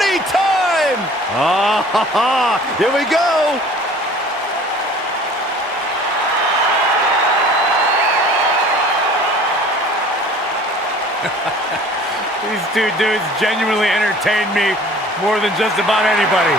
party time! Here we go! These two dudes genuinely entertain me more than just about anybody.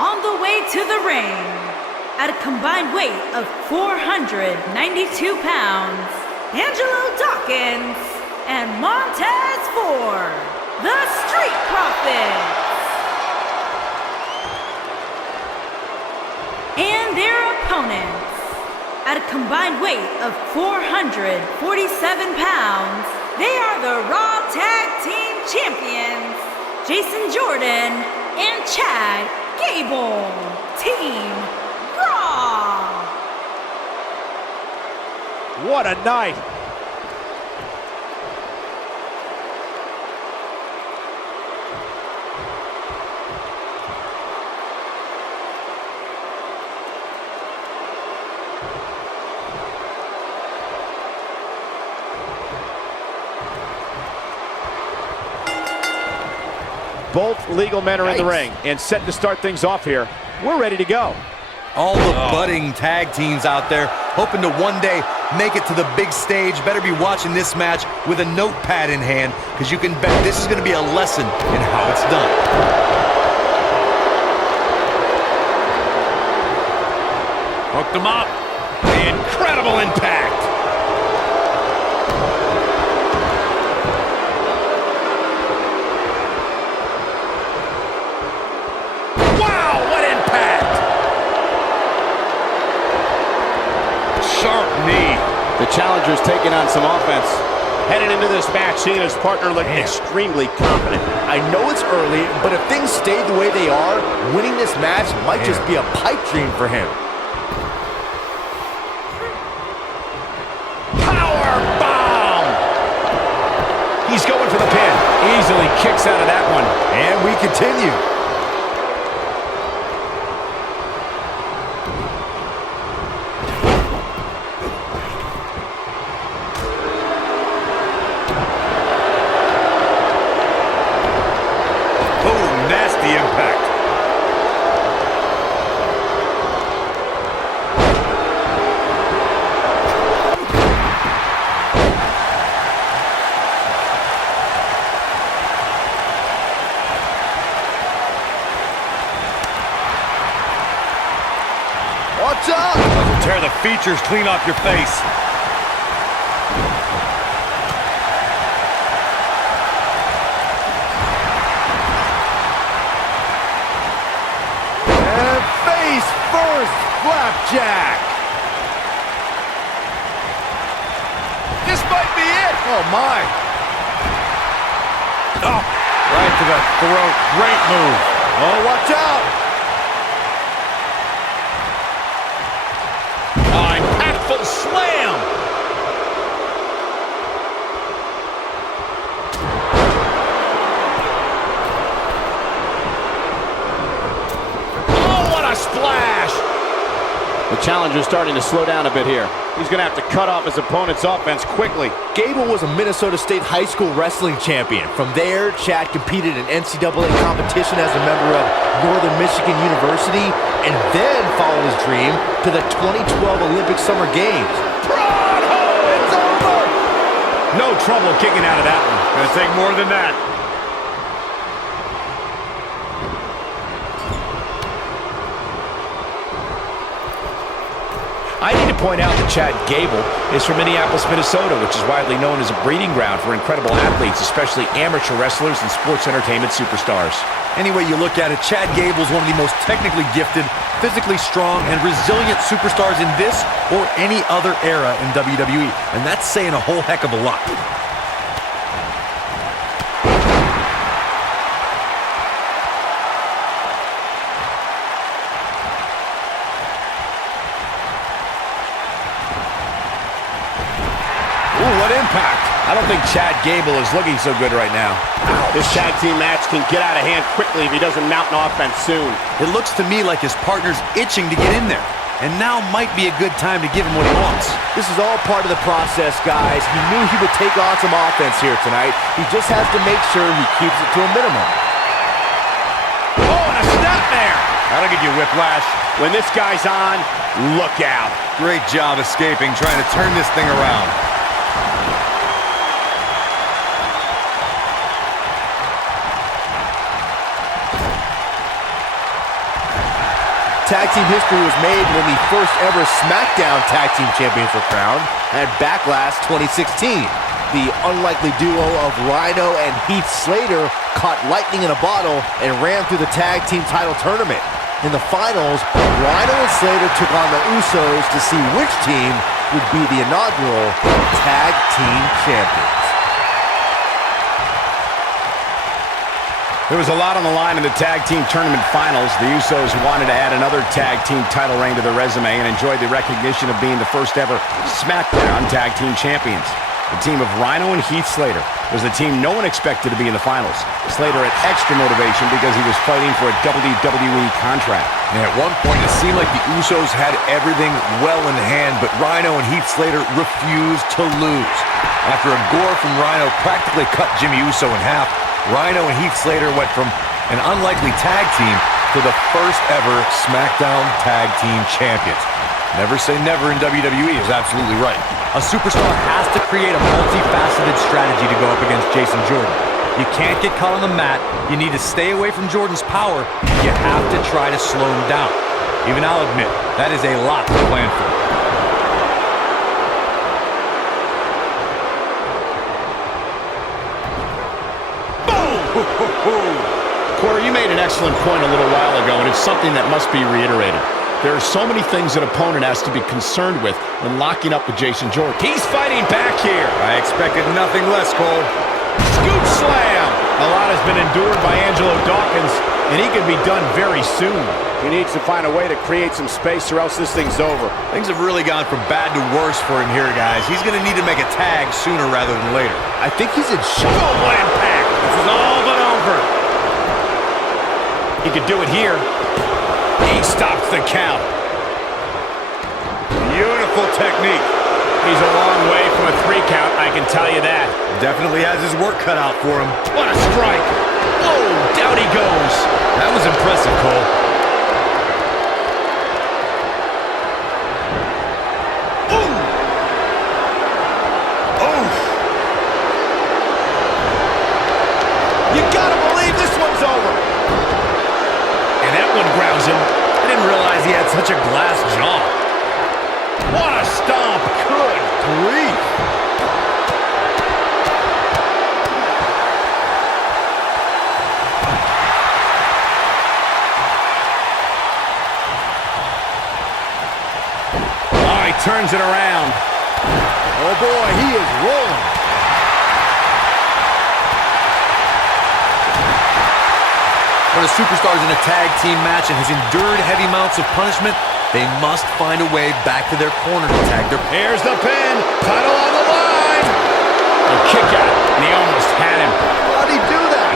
On the way to the ring, at a combined weight of 492 pounds, Angelo Dawkins and Montez Ford, the Street Profits. And their opponents, at a combined weight of 447 pounds, they are the Raw Tag Team Champions, Jason Jordan and Chad Gable, Team Raw. What a night! Both legal men are in the ring and set to start things off here. We're ready to go. All the budding tag teams out there hoping to one day make it to the big stage. Better be watching this match with a notepad in hand, because you can bet this is going to be a lesson in how it's done. Hooked them up. Incredible impact. The challenger's taking on some offense. Heading into this match, seeing his partner look extremely confident. I know it's early, but if things stay the way they are, winning this match might just be a pipe dream for him. Power bomb! He's going for the pin. Easily kicks out of that one. And we continue. Watch out! It'll tear the features clean off your face. And face first, flapjack. This might be it. Oh, my. Oh, right to the throat. Great move. Oh, watch out. Oh, impactful slam. Oh, what a splash. The challenger's starting to slow down a bit here. He's going to have to cut off his opponent's offense quickly. Gable was a Minnesota State high school wrestling champion. From there, Chad competed in NCAA competition as a member of Northern Michigan University, and then followed his dream to the 2012 Olympic Summer Games. It's over. No trouble kicking out of that one. Gonna take more than that. I need to point out that Chad Gable is from Minneapolis, Minnesota, which is widely known as a breeding ground for incredible athletes, especially amateur wrestlers and sports entertainment superstars. Any way you look at it, Chad Gable is one of the most technically gifted, physically strong, and resilient superstars in this or any other era in WWE. And that's saying a whole heck of a lot. Ooh, what impact. I don't think Chad Gable is looking so good right now. This tag team match can get out of hand quickly if he doesn't mount an offense soon. It looks to me like his partner's itching to get in there. And now might be a good time to give him what he wants. This is all part of the process, guys. He knew he would take on some offense here tonight. He just has to make sure he keeps it to a minimum. Oh, and a snapmare. That'll give you whiplash. When this guy's on, look out. Great job escaping, trying to turn this thing around. Tag team history was made when the first ever SmackDown Tag Team Champions were crowned at Backlash 2016. The unlikely duo of Rhino and Heath Slater caught lightning in a bottle and ran through the tag team title tournament. In the finals, Rhino and Slater took on the Usos to see which team would be the inaugural Tag Team Champions. There was a lot on the line in the tag team tournament finals. The Usos wanted to add another tag team title reign to their resume and enjoyed the recognition of being the first ever SmackDown Tag Team Champions. The team of Rhino and Heath Slater was the team no one expected to be in the finals. Slater had extra motivation because he was fighting for a WWE contract. And at one point, it seemed like the Usos had everything well in hand, but Rhino and Heath Slater refused to lose. After a gore from Rhino practically cut Jimmy Uso in half, Rhino and Heath Slater went from an unlikely tag team to the first ever SmackDown Tag Team Champions. Never say never in WWE is absolutely right. A superstar has to create a multifaceted strategy to go up against Jason Jordan. You can't get caught on the mat. You need to stay away from Jordan's power. You have to try to slow him down. Even I'll admit, that is a lot to plan for. Corey, you made an excellent point a little while ago, and it's something that must be reiterated. There are so many things an opponent has to be concerned with when locking up with Jason Jordan. He's fighting back here. I expected nothing less, Cole. Scoop slam. A lot has been endured by Angelo Dawkins, and he could be done very soon. He needs to find a way to create some space or else this thing's over. Things have really gone from bad to worse for him here, guys. He's going to need to make a tag sooner rather than later. I think he's in shock. Oh, what impact. This is all but over. He could do it here. He stops the count. Beautiful technique. He's a long way from a 3 count, I can tell you that. Definitely has his work cut out for him. What a strike. Oh, down he goes. That was impressive, Cole. Ooh. Oh. You gotta believe this one's over. And that one grounds him. I didn't realize he had such a glass jaw. turns it around. Oh boy, he is rolling. When a superstar is in a tag team match and has endured heavy amounts of punishment, they must find a way back to their corner to tag their... Here's the pin. Title on the line. A kick out, and he almost had him. How'd he do that?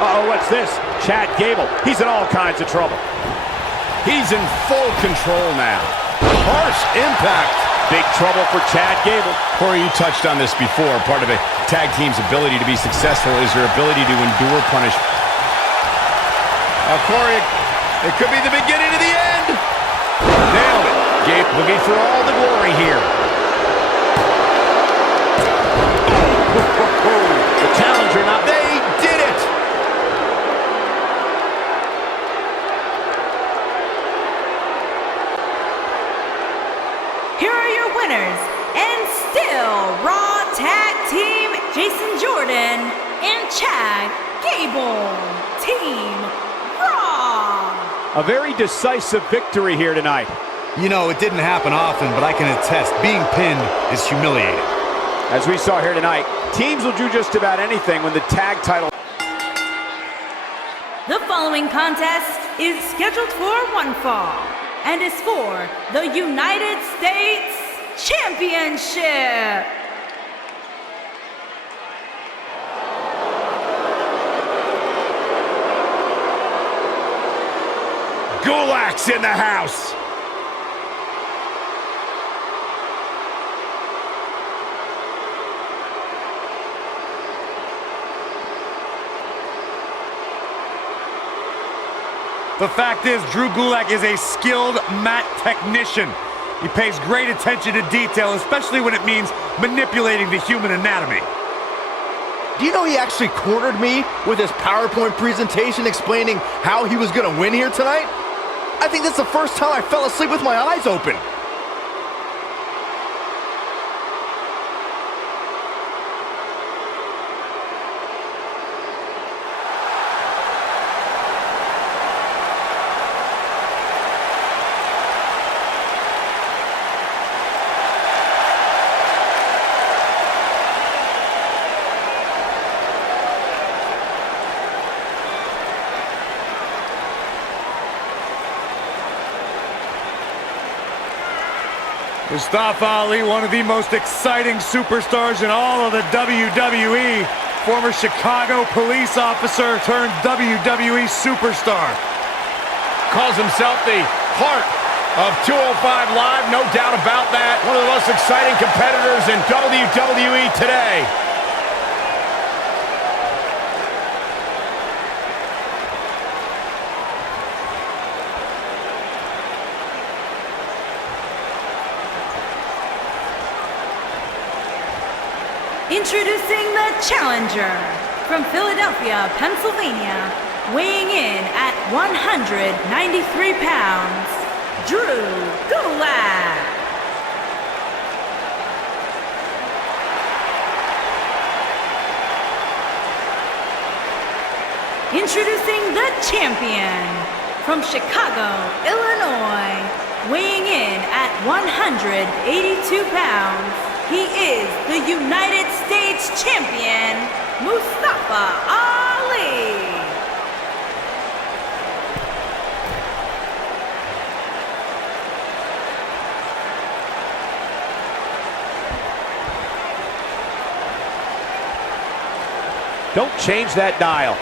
Uh-oh, what's this? Chad Gable. He's in all kinds of trouble. He's in full control now. Harsh impact. Big trouble for Chad Gable. Corey, you touched on this before. Part of a tag team's ability to be successful is their ability to endure punishment. Corey, it could be the beginning of the end. Nailed it. Gabe looking for all the glory here. The challenger not... They did it. Here are your winners, and still Raw Tag Team, Jason Jordan and Chad Gable. Team Raw. A very decisive victory here tonight. You know, it didn't happen often, but I can attest, being pinned is humiliating. As we saw here tonight, teams will do just about anything when the tag title... The following contest is scheduled for one fall and is for the United States Championship. Gulak's in the house. The fact is, Drew Gulak is a skilled mat technician. He pays great attention to detail, especially when it means manipulating the human anatomy. Do you know he actually cornered me with his PowerPoint presentation explaining how he was going to win here tonight? I think that's the first time I fell asleep with my eyes open. Gustaf Ali, one of the most exciting superstars in all of the WWE. Former Chicago police officer turned WWE superstar. Calls himself the heart of 205 Live, no doubt about that. One of the most exciting competitors in WWE today. Introducing the challenger from Philadelphia, Pennsylvania, weighing in at 193 pounds, Drew Gulak. Introducing the champion from Chicago, Illinois, weighing in at 182 pounds, he is the United States Champion, Gustaf Ali. Don't change that dial.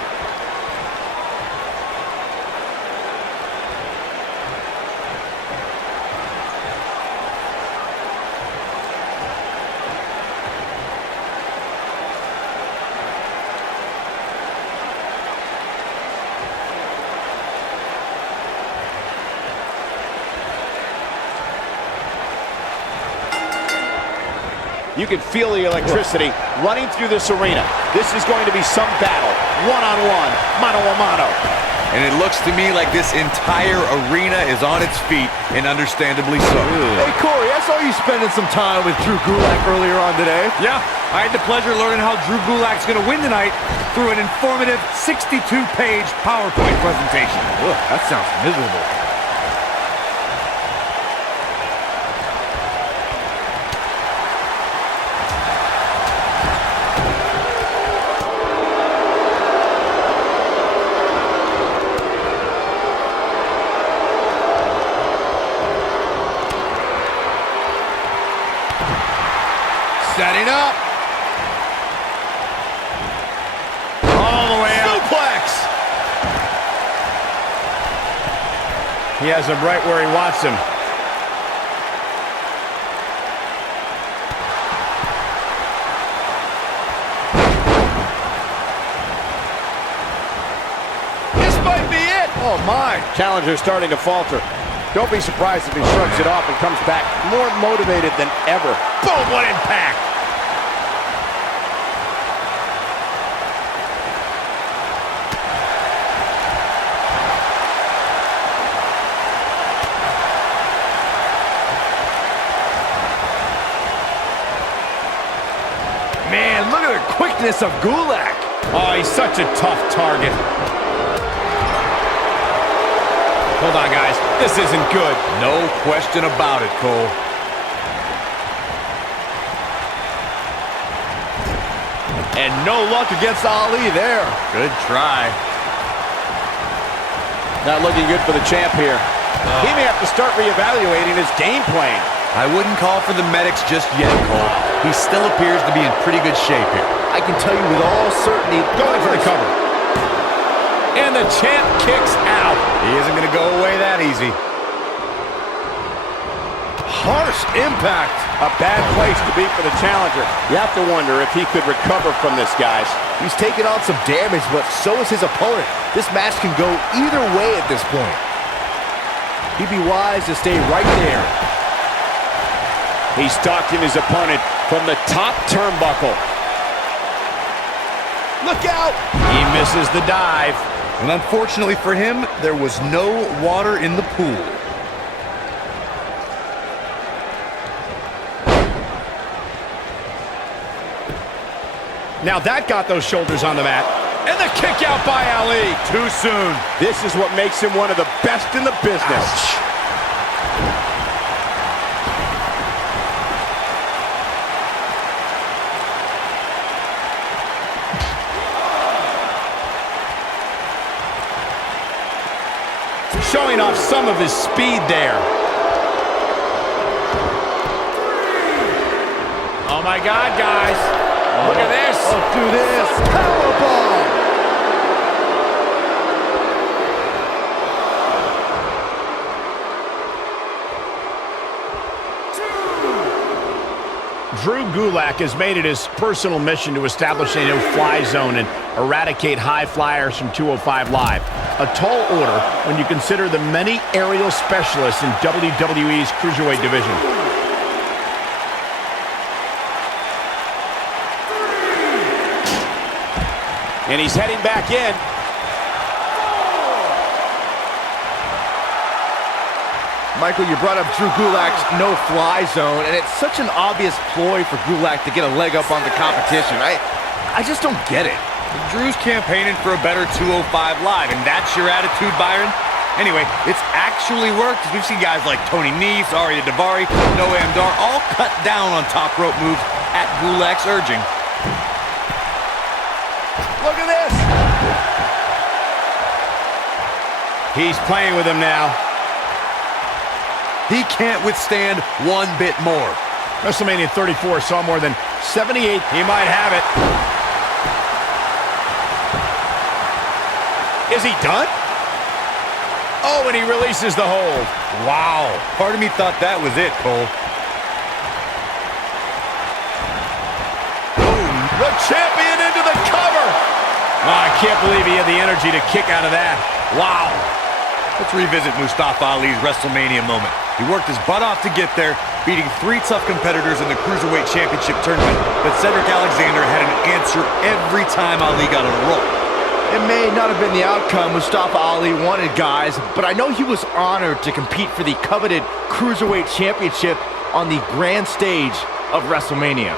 You can feel the electricity running through this arena. This is going to be some battle, one-on-one, mano-a-mano. And it looks to me like this entire arena is on its feet, and understandably so. Hey, Corey, I saw you spending some time with Drew Gulak earlier on today. Yeah, I had the pleasure of learning how Drew Gulak's going to win tonight through an informative 62-page PowerPoint presentation. Ugh, that sounds miserable. He has him right where he wants him. This might be it. Oh, my. Challenger's starting to falter. Don't be surprised if he shrugs it off and comes back more motivated than ever. Boom, what impact! Man, look at the quickness of Gulak. Oh, he's such a tough target. Hold on, guys. This isn't good. No question about it, Cole. And no luck against Ali there. Good try. Not looking good for the champ here. He may have to start reevaluating his game plan. I wouldn't call for the medics just yet, Cole. He still appears to be in pretty good shape here. I can tell you with all certainty. Going for the cover. And the champ kicks out. He isn't going to go away that easy. Harsh impact. A bad place to be for the challenger. You have to wonder if he could recover from this, guys. He's taken on some damage, but so is his opponent. This match can go either way at this point. He'd be wise to stay right there. He's stalking his opponent from the top turnbuckle. Look out! He misses the dive. And unfortunately for him, there was no water in the pool. Now that got those shoulders on the mat. And the kick out by Ali. Too soon. This is what makes him one of the best in the business. Ouch. Showing off some of his speed there. Oh my God, guys. Look at this. Let's do this. Powerbomb. Drew Gulak has made it his personal mission to establish a no-fly zone and eradicate high flyers from 205 Live. A tall order when you consider the many aerial specialists in WWE's Cruiserweight division. And he's heading back in. Michael, you brought up Drew Gulak's no-fly zone, and it's such an obvious ploy for Gulak to get a leg up on the competition. I just don't get it. Drew's campaigning for a better 205 Live, and that's your attitude, Byron? Anyway, it's actually worked. We've seen guys like Tony Nese, Arya Daivari, Noam Dar all cut down on top rope moves at Gulak's urging. Look at this. He's playing with him now. He can't withstand one bit more. WrestleMania 34 saw more than 78. He might have it. Is he done? Oh, and he releases the hold. Wow. Part of me thought that was it, Cole. Boom. The champion into the cover. Oh, I can't believe he had the energy to kick out of that. Wow. Let's revisit Gustaf Ali's WrestleMania moment. He worked his butt off to get there, beating 3 tough competitors in the Cruiserweight Championship tournament, but Cedric Alexander had an answer every time Ali got on a roll. It may not have been the outcome Gustaf Ali wanted, guys, but I know he was honored to compete for the coveted Cruiserweight Championship on the grand stage of WrestleMania.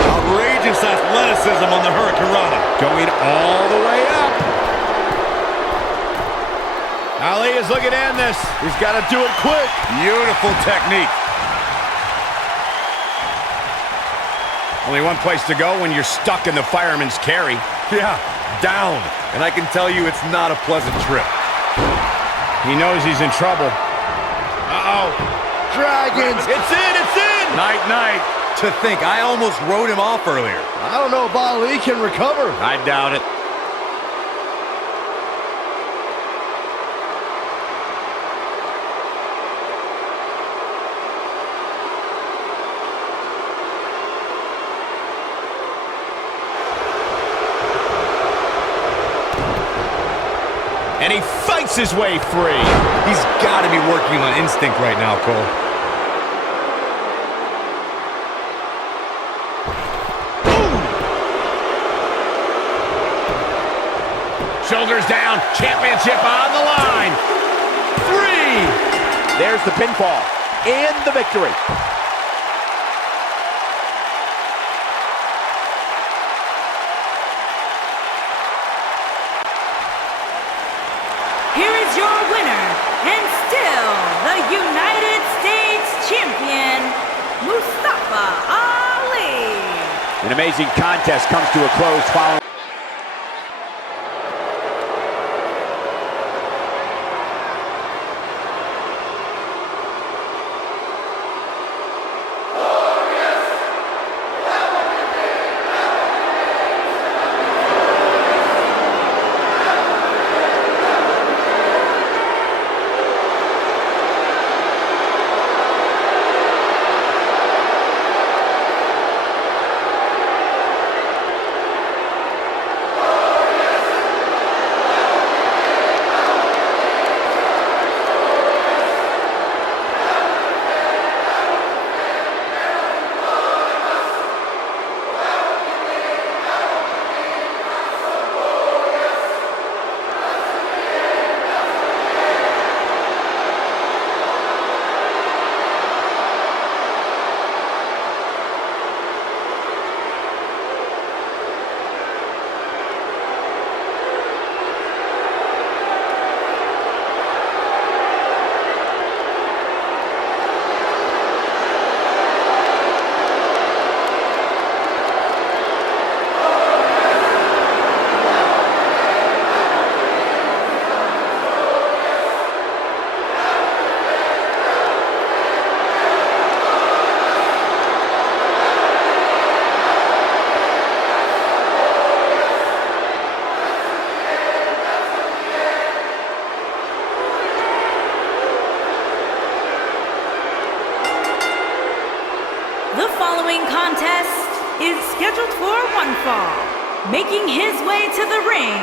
Outrageous athleticism on the Hurricanrana. Going all the way up. Ali is looking to end this. He's got to do it quick. Beautiful technique. Only one place to go when you're stuck in the fireman's carry. Yeah, down. And I can tell you it's not a pleasant trip. He knows he's in trouble. Dragons. It's in, it's in! Night, night. To think, I almost wrote him off earlier. I don't know if Ali can recover. I doubt it. And he fights his way free. He's got to be working on instinct right now, Cole. Shoulders down, championship on the line. 3. There's the pinfall and the victory. Here is your winner, and still the United States Champion, Gustaf Ali. An amazing contest comes to a close following. The following contest is scheduled for one fall. Making his way to the ring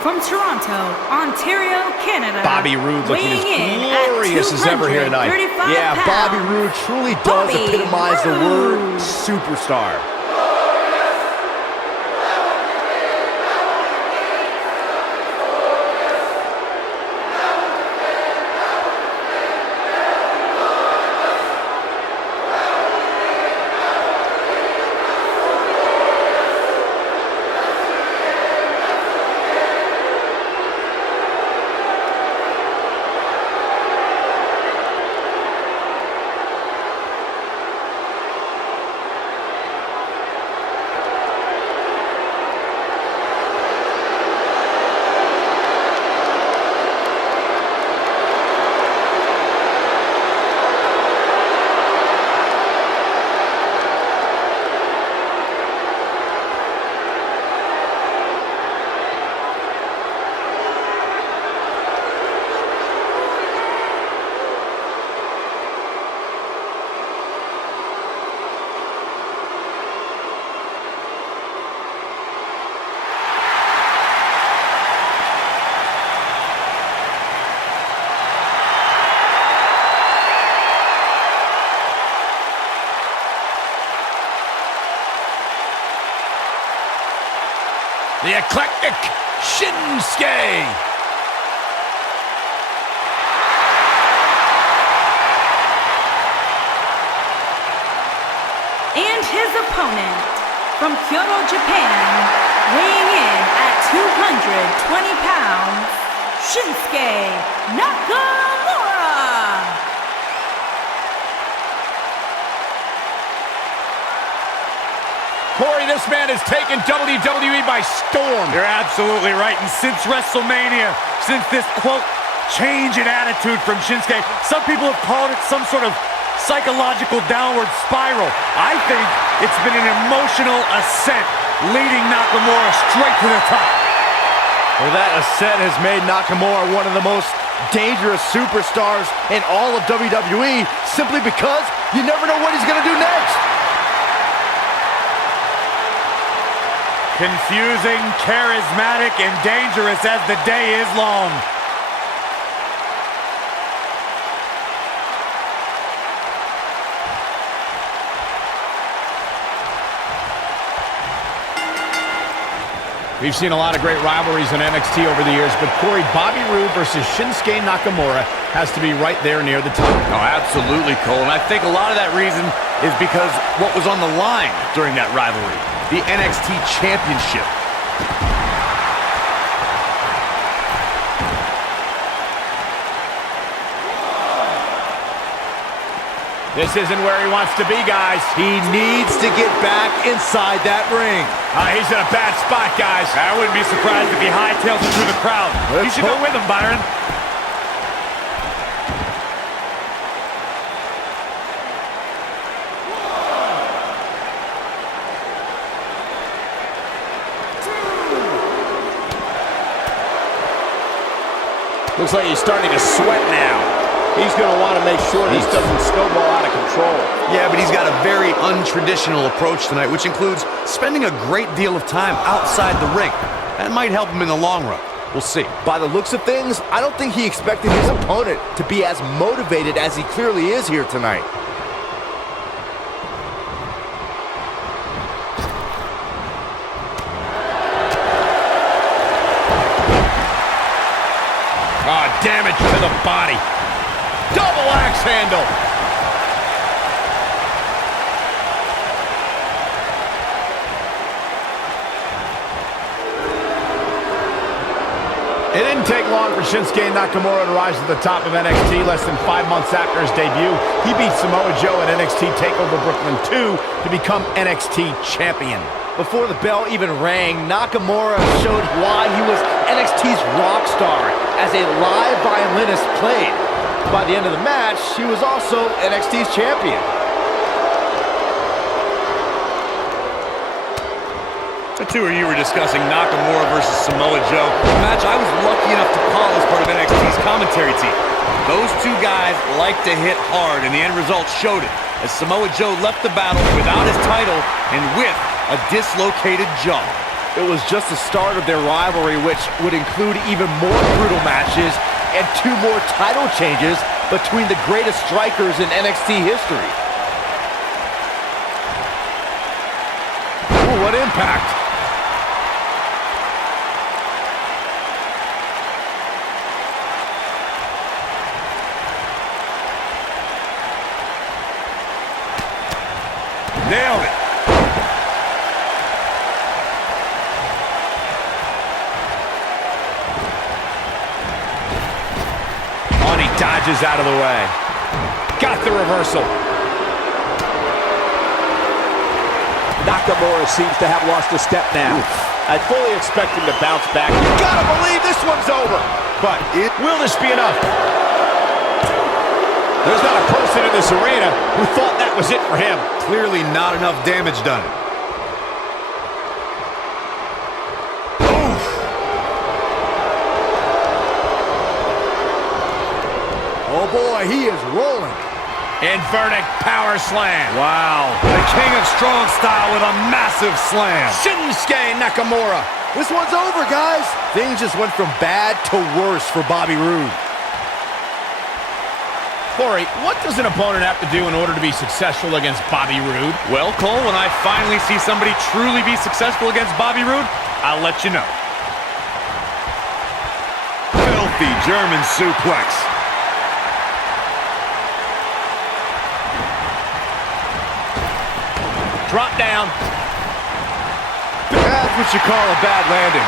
from Toronto, Ontario, Canada. Bobby Roode looking as glorious as ever here tonight. Yeah, Bobby Roode truly does epitomize the word superstar. The eclectic Shinsuke. And his opponent from Kyoto, Japan, weighing in at 220 pounds, Shinsuke Nakamura. Corey, this man has taken WWE by storm. You're absolutely right. And since WrestleMania, since this, quote, change in attitude from Shinsuke, some people have called it some sort of psychological downward spiral. I think it's been an emotional ascent, leading Nakamura straight to the top. Well, that ascent has made Nakamura one of the most dangerous superstars in all of WWE, simply because you never know what he's going to do next. Confusing, charismatic, and dangerous as the day is long. We've seen a lot of great rivalries in NXT over the years, but Corey, Bobby Roode versus Shinsuke Nakamura has to be right there near the top. Oh, absolutely, Cole. And I think a lot of that reason is because what was on the line during that rivalry, the NXT Championship. This isn't where he wants to be, guys. He needs to get back inside that ring. He's in a bad spot, guys. I wouldn't be surprised if he hightails it through the crowd. You should go with him, Byron. Looks like he's starting to sweat now. He's going to want to make sure this doesn't snowball out of control. Yeah, but he's got a very untraditional approach tonight, which includes spending a great deal of time outside the ring. That might help him in the long run. We'll see. By the looks of things, I don't think he expected his opponent to be as motivated as he clearly is here tonight. Damage to the body. Double axe handle. It didn't take long for Shinsuke Nakamura to rise to the top of NXT. Less than 5 months after his debut, he beat Samoa Joe at NXT TakeOver Brooklyn 2 to become NXT champion. Before the bell even rang, Nakamura showed why he was NXT's rock star as a live violinist played. By the end of the match, he was also NXT's champion. The two of you were discussing Nakamura versus Samoa Joe, a match I was lucky enough to call as part of NXT's commentary team. Those two guys like to hit hard, and the end result showed it, as Samoa Joe left the battle without his title and with a dislocated jaw. It was just the start of their rivalry, which would include even more brutal matches and 2 more title changes between the greatest strikers in NXT history. Ooh, what impact! Nailed it. Dodges out of the way. Got the reversal. Nakamura seems to have lost a step now. I fully expect him to bounce back. You gotta believe this one's over. But will this be enough? There's not a person in this arena who thought that was it for him. Clearly not enough damage done. Oh boy, he is rolling. Inverted power slam. Wow. The king of strong style with a massive slam. Shinsuke Nakamura. This one's over, guys. Things just went from bad to worse for Bobby Roode. Corey, what does an opponent have to do in order to be successful against Bobby Roode? Well, Cole, when I finally see somebody truly be successful against Bobby Roode, I'll let you know. Filthy German suplex. Drop down. That's what you call a bad landing.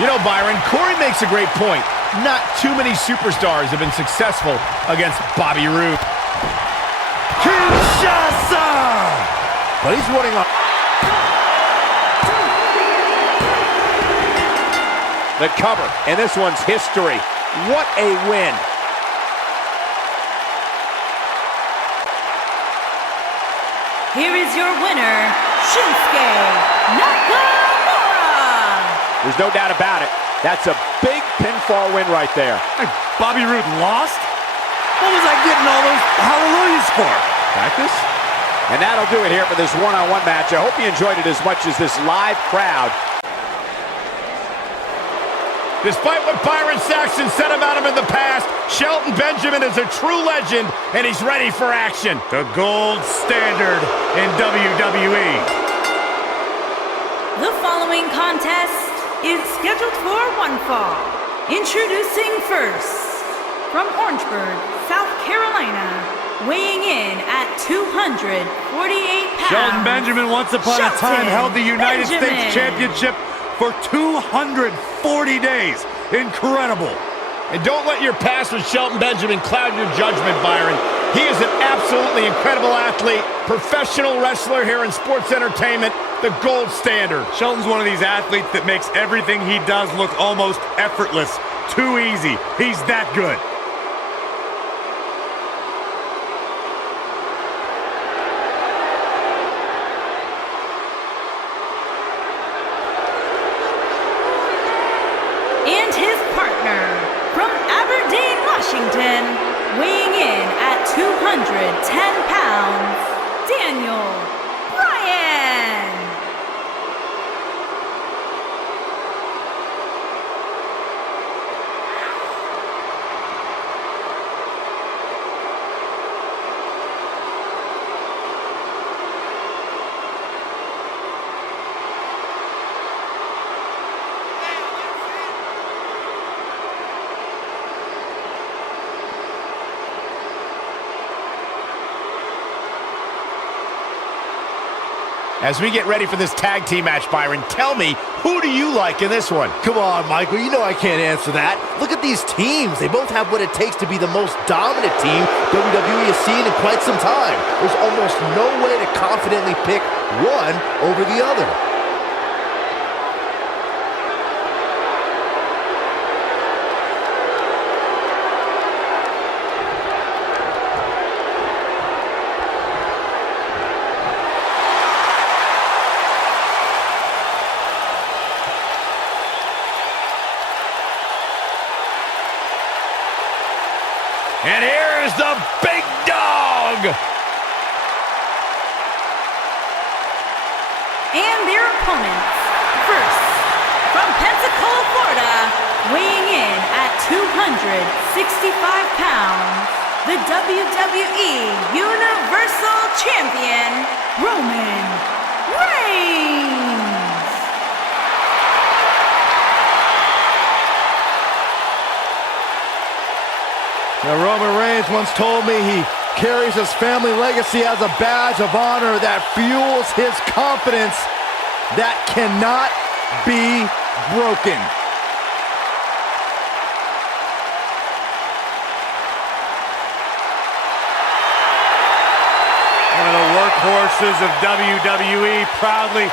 You know, Byron, Corey makes a great point. Not too many superstars have been successful against Bobby Roode. Kinshasa! But he's running up. The cover, and this one's history. What a win. here is your winner, Shinsuke Nakamura. There's no doubt about it. That's a big pinfall win right there. Hey, Bobby Roode lost? What was I getting all those hallelujahs for? Practice? And that'll do it here for this one-on-one match. I hope you enjoyed it as much as this live crowd. Despite what Byron Saxton said about him in the past, Shelton Benjamin is a true legend, and he's ready for action. The gold standard in WWE. The following contest is scheduled for one fall. Introducing first, from Orangeburg, South Carolina, weighing in at 248 pounds. Shelton Benjamin once upon a time held the United States Championship for 240 days. Incredible. And don't let your past with Shelton Benjamin cloud your judgment, Byron. He is an absolutely incredible athlete, professional wrestler here in sports entertainment, the gold standard. Shelton's one of these athletes that makes everything he does look almost effortless. Too easy. He's that good. And his partner, from Aberdeen, Washington, weighing in at 210 pounds, Daniel Bryan. As we get ready for this tag team match, Byron, tell me, who do you like in this one? Come on, Michael, you know I can't answer that. Look at these teams. They both have what it takes to be the most dominant team WWE has seen in quite some time. There's almost no way to confidently pick one over the other. And here is the big dog. And their opponents, first, from Pensacola, Florida, weighing in at 265 pounds, the WWE Universal Champion, Roman Reigns. Now, Roman Reigns once told me he carries his family legacy as a badge of honor that fuels his confidence that cannot be broken. One of the workhorses of WWE proudly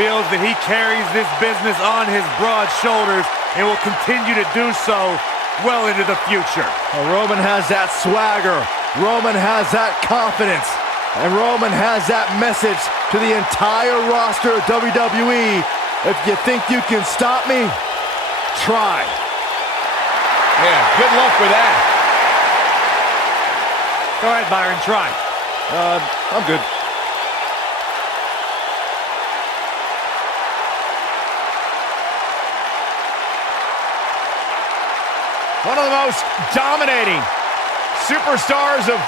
feels that he carries this business on his broad shoulders and will continue to do so well into the future. Well, Roman has that swagger. Roman has that confidence. And Roman has that message to the entire roster of WWE. If you think you can stop me, try. Yeah, good luck with that. Go ahead, Byron, try. I'm good. One of the most dominating superstars of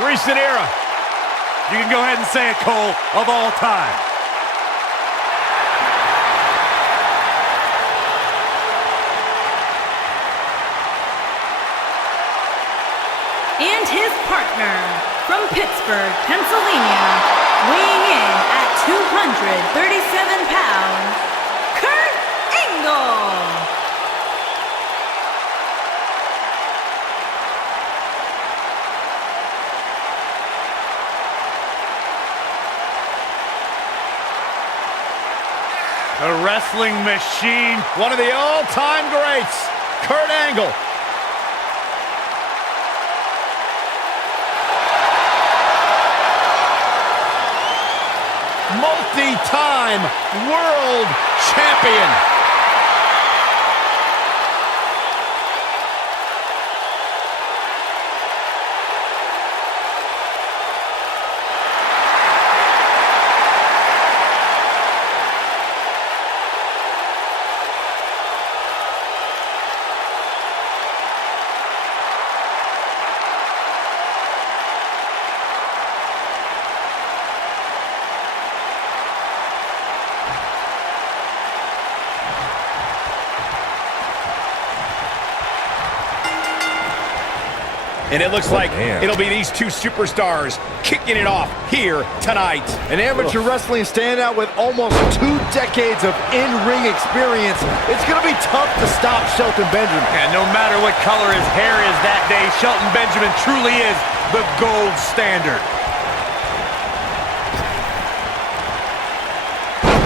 recent era. You can go ahead and say it, Cole, of all time. And his partner, from Pittsburgh, Pennsylvania, weighing in at 237 pounds, Kurt Angle. The wrestling machine. One of the all-time greats, Kurt Angle. multi-time world champion. And it looks like it'll be these two superstars kicking it off here tonight. An amateur wrestling standout with almost 2 decades of in-ring experience. It's going to be tough to stop Shelton Benjamin. And no matter what color his hair is that day, Shelton Benjamin truly is the gold standard.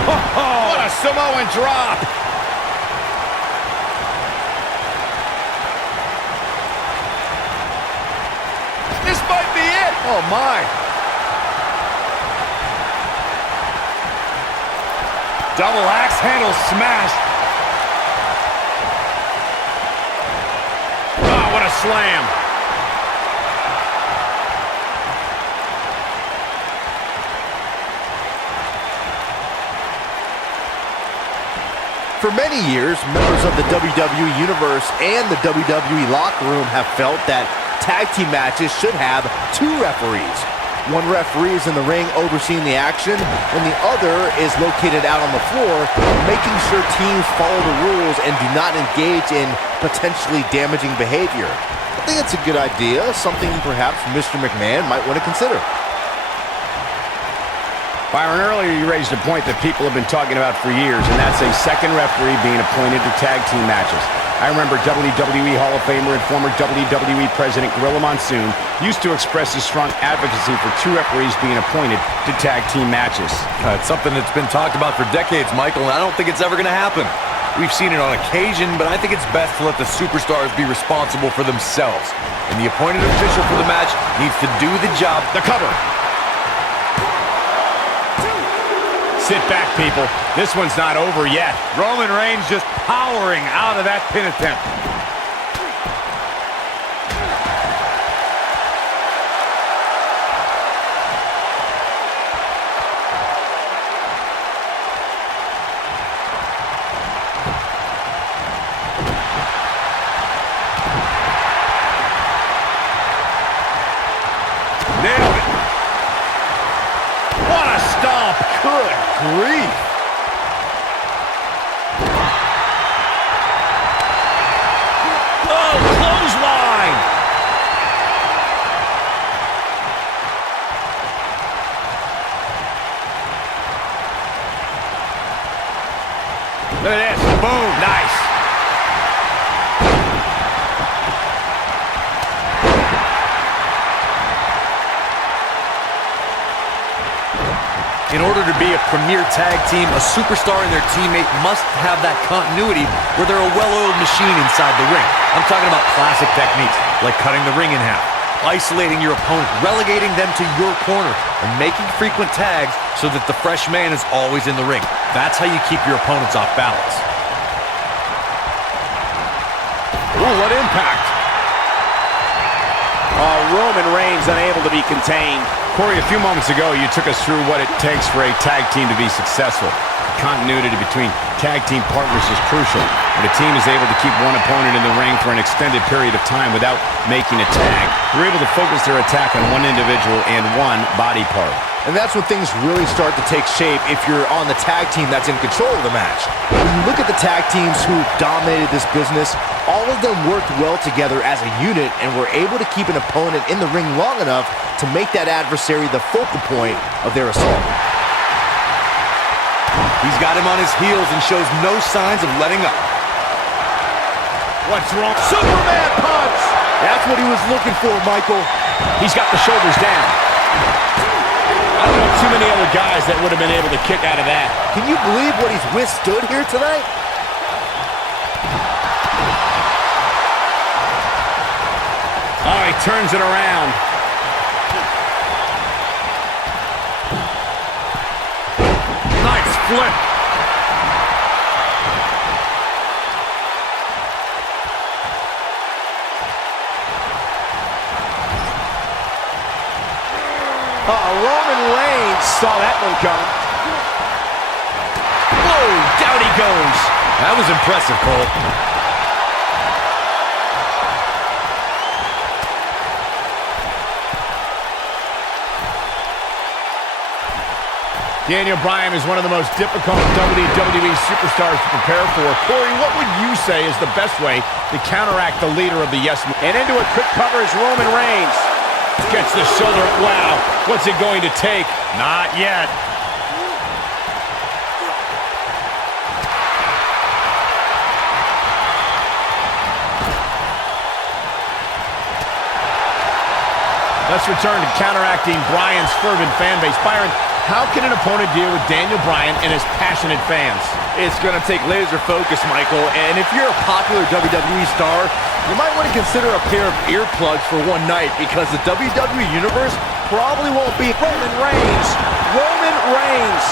What a Samoan drop. This might be it. Oh, my. Double axe handle smash. Oh, what a slam. For many years, members of the WWE Universe and the WWE locker room have felt that tag team matches should have 2 referees. One referee is in the ring overseeing the action, and the other is located out on the floor, making sure teams follow the rules and do not engage in potentially damaging behavior. I think it's a good idea, something perhaps Mr. McMahon might want to consider. Byron, earlier you raised a point that people have been talking about for years, and that's a second referee being appointed to tag team matches. I remember WWE Hall of Famer and former WWE President Gorilla Monsoon used to express his strong advocacy for 2 referees being appointed to tag team matches. It's something that's been talked about for decades, Michael, and I don't think it's ever going to happen. We've seen it on occasion, but I think it's best to let the superstars be responsible for themselves. And the appointed official for the match needs to do the job. The cover. Sit back, people. This one's not over yet. Roman Reigns just powering out of that pin attempt. Nailed it. What a stomp. Good grief. Oh, clothesline. Look at this. Boom. Nice. In order to be a premier tag team, a superstar and their teammate must have that continuity where they're a well-oiled machine inside the ring. I'm talking about classic techniques, like cutting the ring in half, isolating your opponent, relegating them to your corner, and making frequent tags so that the fresh man is always in the ring. That's how you keep your opponents off balance. Ooh, what impact. Roman Reigns unable to be contained. Corey, a few moments ago, you took us through what it takes for a tag team to be successful. Continuity between tag team partners is crucial. When a team is able to keep one opponent in the ring for an extended period of time without making a tag, they're able to focus their attack on one individual and one body part. And that's when things really start to take shape if you're on the tag team that's in control of the match. When you look at the tag teams who dominated this business, all of them worked well together as a unit and were able to keep an opponent in the ring long enough to make that adversary the focal point of their assault. He's got him on his heels and shows no signs of letting up. What's wrong? Superman punch! That's what he was looking for, Michael. He's got the shoulders down. I don't know too many other guys that would have been able to kick out of that. Can you believe what he's withstood here tonight? Oh, he turns it around. flip. Roman Reigns saw that one coming. Whoa, down he goes. That was impressive, Cole. Daniel Bryan is one of the most difficult WWE superstars to prepare for. Corey, what would you say is the best way to counteract the leader of the Yes Men? And into a quick cover is Roman Reigns. Gets the shoulder. Wow, what's it going to take? Not yet. Let's return to counteracting Bryan's fervent fan base. Byron, how can an opponent deal with Daniel Bryan and his passionate fans? It's going to take laser focus, Michael, and if you're a popular WWE star, you might want to consider a pair of earplugs for one night because the WWE Universe probably won't be Roman Reigns. Roman Reigns.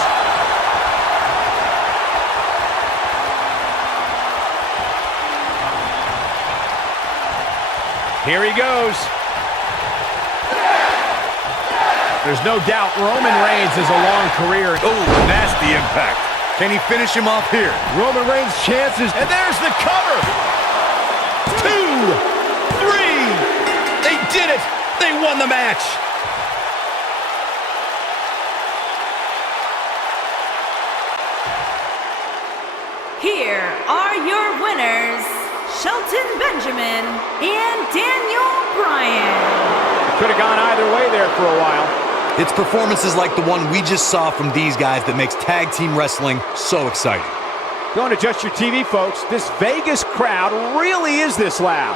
Here he goes. There's no doubt Roman Reigns has a long career. Oh, nasty impact. Can he finish him off here? Roman Reigns' chances. And there's the cover. 2, 3. They did it. They won the match. Here are your winners, Shelton Benjamin and Daniel Bryan. Could have gone either way there for a while. It's performances like the one we just saw from these guys that makes tag team wrestling so exciting. Don't adjust your TV, folks. This Vegas crowd really is this loud.